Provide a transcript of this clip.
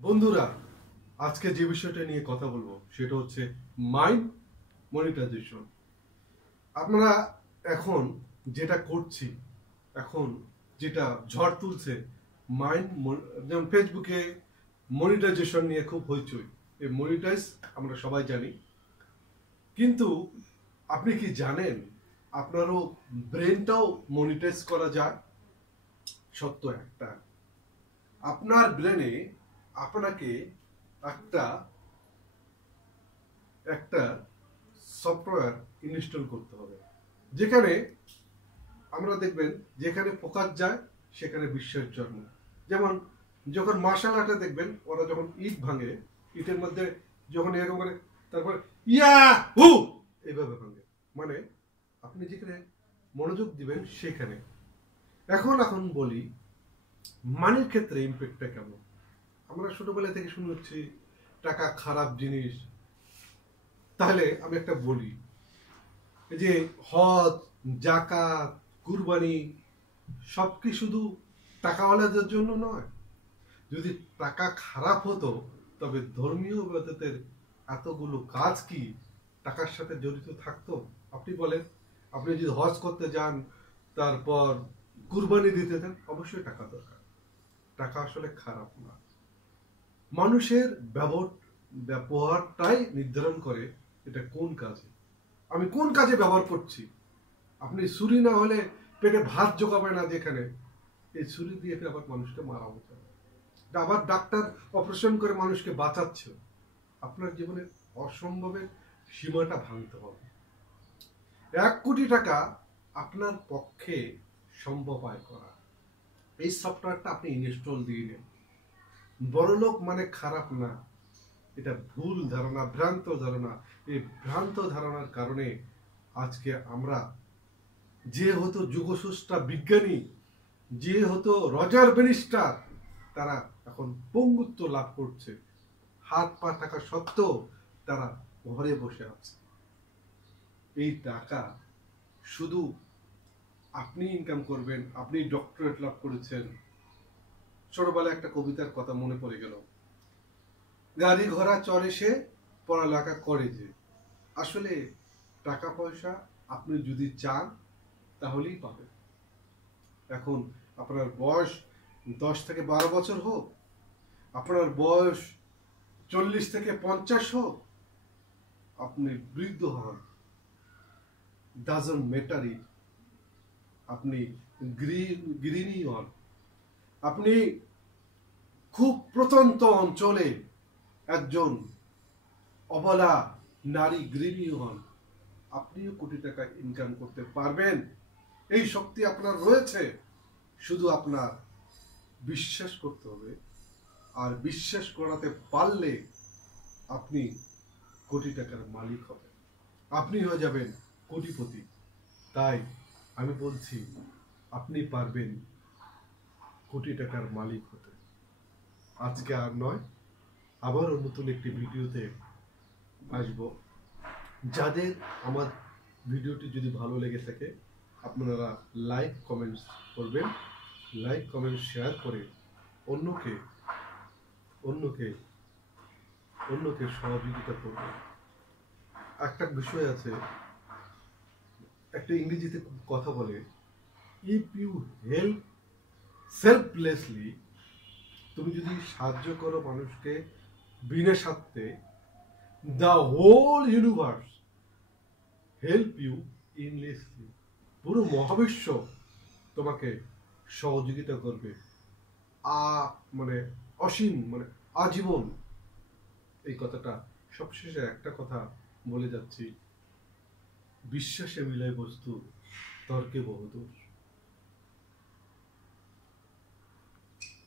বন্ধুরা, আজকে যে বিষয়টা নিয়ে কথা বলবো সেটা হচ্ছে মাইন্ড মনিটাইজেশন। আপনারা এখন যেটা করছি, এখন যেটা ঝড় তুলছে মাইন্ড, যেমন ফেসবুকে মনিটাইজেশন নিয়ে খুব হইচই। এই মনিটাইজ আমরা সবাই জানি, কিন্তু আপনি কি জানেন আপনারও ব্রেনটাও মনিটাইজ করা যায়? সত্য একটা, আপনার ব্রেনে আপনাকে একটা একটা সফটওয়্যার ইনস্টল করতে হবে, যেখানে আমরা দেখবেন যেখানে ফোকাস যায় সেখানে বিশ্বাস জন্ম। যেমন যখন মার্শাল আর্টে দেখবেন ওরা যখন ইট ভাঙে, ইটের মধ্যে যখন এরকম করে তারপর ইয়া হু এইভাবে ভাঙে, মানে আপনি যেখানে মনোযোগ দিবেন সেখানে। এখন বলি মানির ক্ষেত্রে ইম্প্যাক্টটা কেমন। আমরা ছোটবেলা থেকে শুনে হচ্ছে টাকা খারাপ জিনিস। তাহলে আমি একটা বলি, এই যে হজ, জাকাত, কুরবানি সব কি শুধু টাকাওয়ালাদের জন্য নয়? যদি টাকা খারাপ হতো তবে ধর্মীয় ইবাদতের এতগুলো কাজ কি টাকার সাথে জড়িত থাকতো? আপনি বলেন, আপনি যদি হজ করতে যান, তারপর কুরবানি দিতে দেন, অবশ্যই টাকা দরকার। টাকা আসলে খারাপ না, মানুষের ব্যবহারটাই নির্ধারণ করে এটা কোন কাজে, আমি কোন কাজে ব্যবহার করছি। আপনি ছুরি না হলে পেটে ভাত জোগাবে না, যেখানে এই ছুরি দিয়ে আবার মানুষকে মারা হচ্ছে, আবার ডাক্তার অপারেশন করে মানুষকে বাঁচাচ্ছে। আপনার জীবনের অসম্ভবের সীমাটা ভাঙতে হবে। 1 কোটি টাকা আপনার পক্ষে সম্ভব আয় করা, এই সফটওয়্যারটা আপনি ইনস্টল দিয়ে নেন। বড়লোক মানে খারাপ না, এটা ভুল ধারণা, ভ্রান্ত ধারণা। এই ভ্রান্ত ধারণার কারণে আজকে আমরা, যে হতো যুগস্রষ্টা বিজ্ঞানী, যে হতো রজার ব্যানিস্টার, তারা এখন পঙ্গুত্ব লাভ করছে। হাত পা থাকা সত্ত্বেও তারা ঘরে বসে আছে। এই টাকা শুধু আপনি ইনকাম করবেন। আপনি ডক্টরেট লাভ করেছেন। ছোটবেলায় একটা কবিতার কথা মনে পড়ে গেল, গাড়ি ঘোড়া চড়ে সে পড়ালেখা করে যে। আসলে টাকা পয়সা আপনি যদি চান তাহলেই পাবেন। এখন আপনার বয়স 10 থেকে 12 বছর হোক, আপনার বয়স 40 থেকে 50 হোক, আপনি বৃদ্ধ হন, ডাজন্ট ম্যাটার। আপনি গৃহিণী হন, আপনি খুব প্রত্যন্ত অঞ্চলে একজন অবলা নারী গৃহিণী হন, আপনিও কোটি টাকা ইনকাম করতে পারবেন। এই শক্তি আপনার রয়েছে, শুধু আপনার বিশ্বাস করতে হবে। আর বিশ্বাস করাতে পারলে আপনি কোটি টাকার মালিক হবেন, আপনি হয়ে যাবেন কোটিপতি। তাই আমি বলছি, আপনি পারবেন কোটি টাকার মালিক হতে। আজকে আর নয়, আবারও নতুন একটি ভিডিওতে আসবো। যাদের আমার ভিডিওটি যদি ভালো লেগে থাকে, আপনারা লাইক কমেন্টস করবেন, লাইক কমেন্ট শেয়ার করে অন্যকে অন্যকে অন্যকে সহযোগিতা করবেন। একটা বিষয় আছে, একটা ইংরেজিতে কথা বলে, ইফ ইউ হেল্প সেলফলেসলি, তুমি যদি সাহায্য করো মানুষকে বিনা স্বার্থে, the whole universe help you endlessly, পুরো মহাবিশ্ব তোমাকে সহযোগিতা করবে মানে অসীম, মানে আজীবন। এই কথাটা সবশেষে একটা কথা বলে যাচ্ছি, বিশ্বাসে মিলায় বস্তু, তর্কে বহুদূর।